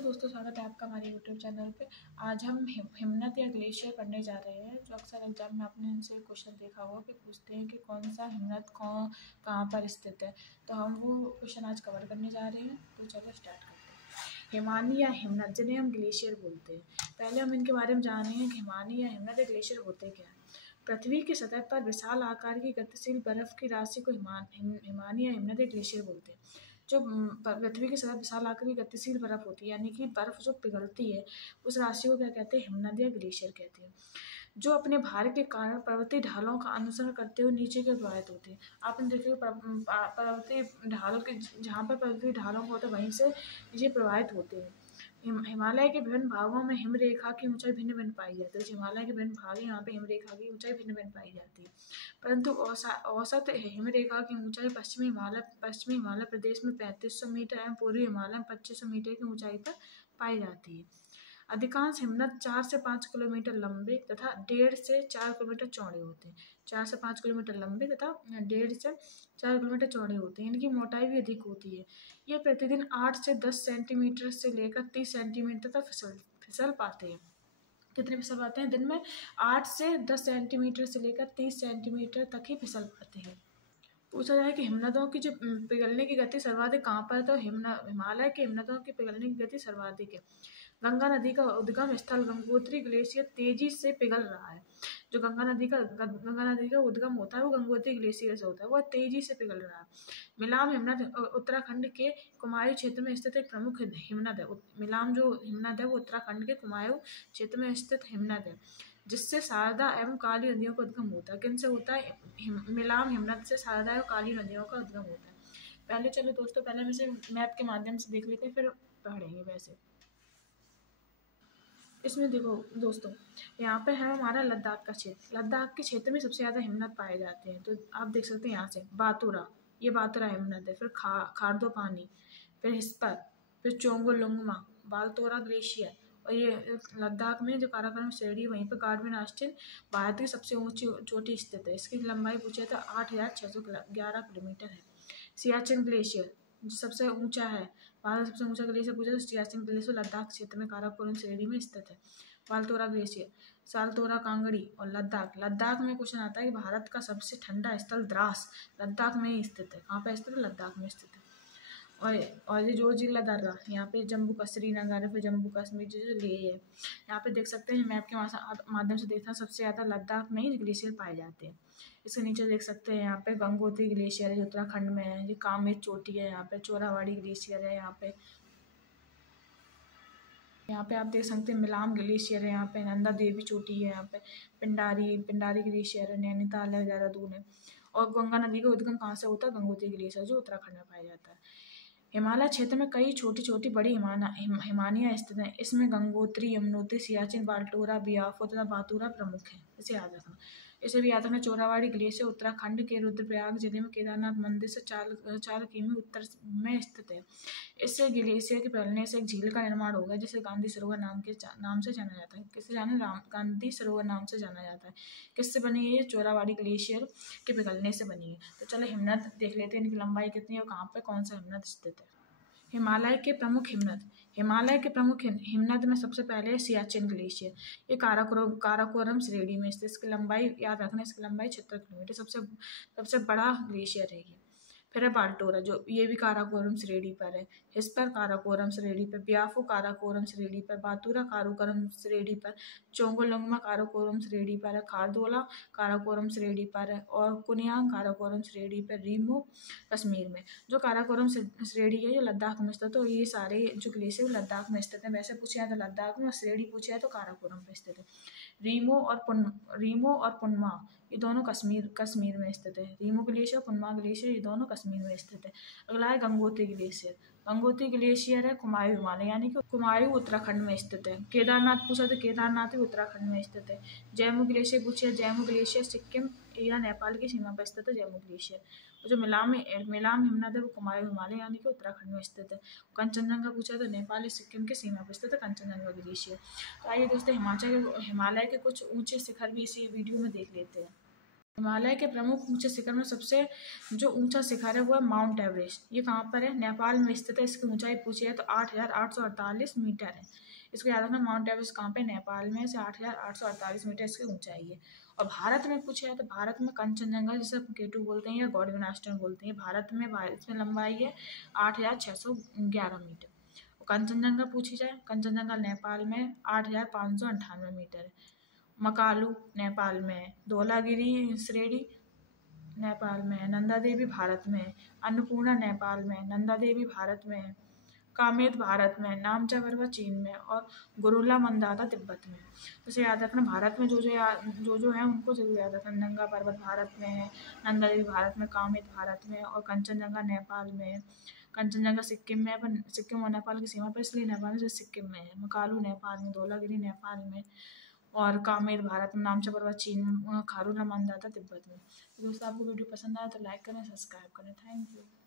दोस्तों, स्वागत है आपका हमारे यूट्यूब चैनल पे। आज हम हिमनद या ग्लेशियर पढ़ने जा रहे हैं। जो अक्सर एग्जाम में आपने इनसे क्वेश्चन देखा होगा कि पूछते हैं कि कौन सा हिमनद कहाँ पर स्थित है। तो हम वो क्वेश्चन आज कवर करने जा रहे हैं। तो चलो स्टार्ट करते हैं। हिमानी या हिमनद, जिन्हें हम ग्लेशियर बोलते हैं। पहले हम इनके बारे में जाने हैं कि हिमानी या हिमनद या ग्लेशियर होते क्या हैं। पृथ्वी की सतह पर विशाल आकार की गतिशील बर्फ की राशि को हिमानी या हिमनद या ग्लेशियर बोलते हैं। जो पृथ्वी की सतह विशाल आकार की गतिशील बर्फ होती है, यानी कि बर्फ जो पिघलती है, उस राशि को क्या कहते हैं? हिमनद या ग्लेशियर कहते हैं। जो अपने भार के कारण पर्वतीय ढालों का अनुसरण करते हुए नीचे के प्रवाहित होते हैं। आपने देखे पर्वतीय ढालों के, जहाँ पर पर्वतीय ढालों को होता है वहीं से नीचे प्रवाहित होते हैं। हिमालय के विभिन्न भागों में हिमरेखा की ऊंचाई भिन्न भिन्न पाई जाती है। हिमालय के विभिन्न भाग, यहाँ पे हिमरेखा की ऊंचाई भिन्न भिन्न पाई जाती है। परंतु औसत हिमरेखा की ऊंचाई पश्चिमी हिमालय प्रदेश में 3500 मीटर एवं पूर्वी हिमालय में 2500 मीटर की ऊंचाई पर पाई जाती है। अधिकांश हिमनद 4 से 5 किलोमीटर लंबे तथा 1.5 से 4 किलोमीटर चौड़े होते हैं। 4 से 5 किलोमीटर लंबे तथा 1.5 से 4 किलोमीटर चौड़े होते हैं। इनकी मोटाई भी अधिक होती है। ये प्रतिदिन 8 से 10 सेंटीमीटर से लेकर 30 सेंटीमीटर तक फिसल पाते हैं। कितने फिसल पाते हैं? दिन में 8 से 10 सेंटीमीटर से लेकर 30 सेंटीमीटर तक ही फिसल पाते हैं। पूछा जाए कि हिमनदों की जो पिघलने की गति सर्वाधिक कहाँ पर है, तो हिमालय के हिमनदों की पिघलने की गति सर्वाधिक है। गंगा नदी का उद्गम स्थल गंगोत्री ग्लेशियर तेजी से पिघल रहा है। जो गंगा नदी का उद्गम होता है वो गंगोत्री ग्लेशियर से होता है, वह तेजी से पिघल रहा है। मिलाम हिमनद उत्तराखंड के कुमायूं क्षेत्र में स्थित एक प्रमुख हिमनद है। मिलाम जो हिमनद है वो उत्तराखंड के कुमायूं क्षेत्र में स्थित हिमनद है, जिससे शारदा एवं काली नदियों का उद्गम होता है। किनसे होता है? मिलाम हिमनद से शारदा एवं काली नदियों का उद्गम होता है। पहले चलो दोस्तों, पहले हम इसे मैप के माध्यम से देख लेते हैं, फिर पढ़ेंगे। वैसे इसमें देखो दोस्तों, यहाँ पे है हमारा लद्दाख का क्षेत्र। लद्दाख के क्षेत्र में सबसे ज़्यादा हिमनद पाए जाते हैं। तो आप देख सकते हैं यहाँ से बातूरा, ये बातूरा हिमनद है। फिर खारदो पानी, फिर हिस्पर, फिर चोंगुलुंगमा, बालतोरा ग्लेशियर। और ये लद्दाख में जो काराकोरम श्रेणी है वहीं पर गार्डविन ऑस्टिन भारत की सबसे ऊंची चोटी स्थित है। इसकी लंबाई पूछे तो 8611 किलोमीटर है। सियाचिन ग्लेशियर जो सबसे ऊंचा है, भारत सबसे ऊंचा ग्लेशियर पूछा तो सियाचिन ग्लेशियर लद्दाख क्षेत्र में काराकोरम श्रेणी में स्थित है। बालतोरा ग्लेशियर, सालतोरा कांगड़ी और लद्दाख में क्वेश्चन आता है कि भारत का सबसे ठंडा स्थल द्रास लद्दाख में ही स्थित है। कहाँ पर स्थित है? लद्दाख में स्थित है। और ये जोजिला दर्रा, यहाँ पे जम्मू का श्रीनगर है, फिर जम्मू कश्मीर जो लेह है। यहाँ पे देख सकते हैं मैप के माध्यम से देखना, सबसे ज़्यादा लद्दाख में ही ग्लेशियर पाए जाते हैं। इसके नीचे देख सकते हैं यहाँ पे गंगोत्री ग्लेशियर है जो उत्तराखंड में है। ये कामेत चोटी है, यहाँ पे चोरावाड़ी ग्लेशियर है। यहाँ पे आप देख सकते हैं मिलाम ग्लेशियर है। यहाँ पे नंदा देवी चोटी है। यहाँ पे पिंडारी ग्लेशियर है, नैनीताल है, देहरादून है। और गंगा नदी का उद्गम कहाँ से होता है? गंगोत्री ग्लेशियर जो उत्तराखंड में पाया जाता है। हिमालय क्षेत्र में कई छोटी छोटी बड़ी हिमानियाँ स्थित हैं। इसमें गंगोत्री, यमुनोत्री, सियाचिन, बाल्टोरा, बियाफो तथा बातूरा प्रमुख हैं। इसे याद रखना। इसे भी याद रखना। चोरावाड़ी ग्लेशियर उत्तराखंड के रुद्रप्रयाग जिले में केदारनाथ मंदिर से 4 किमी उत्तर में स्थित है। इससे ग्लेशियर के पिघलने से एक झील का निर्माण होगा जिसे गांधी सरोवर नाम से जाना जाता है। किसे गांधी सरोवर नाम से जाना जाता है। किससे बनी है? ये चोरावाड़ी ग्लेशियर के पिघलने से बनी है। तो चलो हिमनद देख लेते हैं, इनकी लंबाई कितनी है और कहाँ पर कौन सा हिमनद स्थित है। हिमालय के प्रमुख हिमनद में सबसे पहले है सियाचिन ग्लेशियर। ये काराकोरम श्रेणी में स्थित। इसकी लंबाई याद रखना, इसकी लंबाई 76 किलोमीटर, सबसे बड़ा ग्लेशियर है ये। फिर है बाल्टोरा, जो ये भी काराकोरम श्रेणी पर है। हिस्पर काराकोरम श्रेणी पर, बियाफो काराकोरम श्रेणी पर, बातूरा काराकोरम श्रेणी पर, चोंगुलुंगमा काराकोरम श्रेणी पर है, खारदोला काराकोरम श्रेणी पर है और कुनयांग काराकोरम श्रेणी पर, रीमो कश्मीर में। जो काराकोरम श्रेणी है ये लद्दाख में स्थित है। तो ये सारे जो ग्लेशियर लद्दाख में स्थित है। वैसे पूछे तो लद्दाख में, श्रेणी पूछे तो काराकोरम में स्थित है। रीमो और पुनमा ये दोनों कश्मीर में स्थित है। रीमो ग्लेशियर, पुनमा ग्लेशियर ये दोनों कश्मीर में स्थित है। अगला है गंगोत्री ग्लेशियर। गंगोत्री ग्लेशियर है कुमायूं हिमालय, यानी कि कुमायूं उत्तराखंड में स्थित है। केदारनाथ पूछा तो केदारनाथ भी उत्तराखंड में स्थित है। जम्मू ग्लेशियर पूछे, जम्मू ग्लेशियर सिक्किम या नेपाल की सीमा पर स्थित है जम्मू ग्लेशियर। और जो मिलाम हिमनद है वो कुमायूं हिमालय यानी कि उत्तराखंड में स्थित है। कंचनजंगा पूछा तो नेपाल सिक्किम की सीमा पर स्थित है कंचनजंगा ग्लेशियर। तो आइए दोस्तों, हिमालय के कुछ ऊंचे शिखर भी इसी वीडियो में देख लेते हैं। हिमालय के प्रमुख ऊंचे शिखर में सबसे जो ऊंचा शिखर है वो है माउंट एवरेस्ट। ये कहाँ पर है? नेपाल में स्थित है। इसकी ऊंचाई पूछी है तो 8,848 मीटर है। इसको याद रखना, माउंट एवरेस्ट कहाँ पे? नेपाल में। से 8,848 मीटर इसकी ऊंचाई है। और भारत में पूछे है तो भारत में कंचनजंगा, जिसे केटू बोलते हैं या गॉडविन आस्टर बोलते हैं, भारत में इसमें लंबाई है 8,611 मीटर। कंचनजंगा पूछी जाए, कंचनजंगा नेपाल में 8,598 मीटर है। मकालू नेपाल में, धौलागिरी श्रेणी नेपाल में, नंदा देवी भारत में, अन्नपूर्णा नेपाल में, नंदा देवी भारत में, कामेत भारत में, नामचा पर्वत चीन में और गुरुला मंदाता तिब्बत में। तो याद रखना, भारत में जो है उनको जरूर याद रखना। नंगा पर्वत भारत में है, नंदा देवी भारत में, कामेत भारत में और कंचनजंगा नेपाल में। कंचनजंगा सिक्किम में, पर सिक्किम और नेपाल की सीमा पर, इसलिए नेपाल में सिक्किम में है। मकालू नेपाल में, धौलागिरी नेपाल में और कामेर भारत में, नामचा पर्वत चीन में, खारूला मंदाता तिब्बत में। तो दोस्तों, आपको वीडियो पसंद आया तो लाइक करें, सब्सक्राइब करें। Thank you.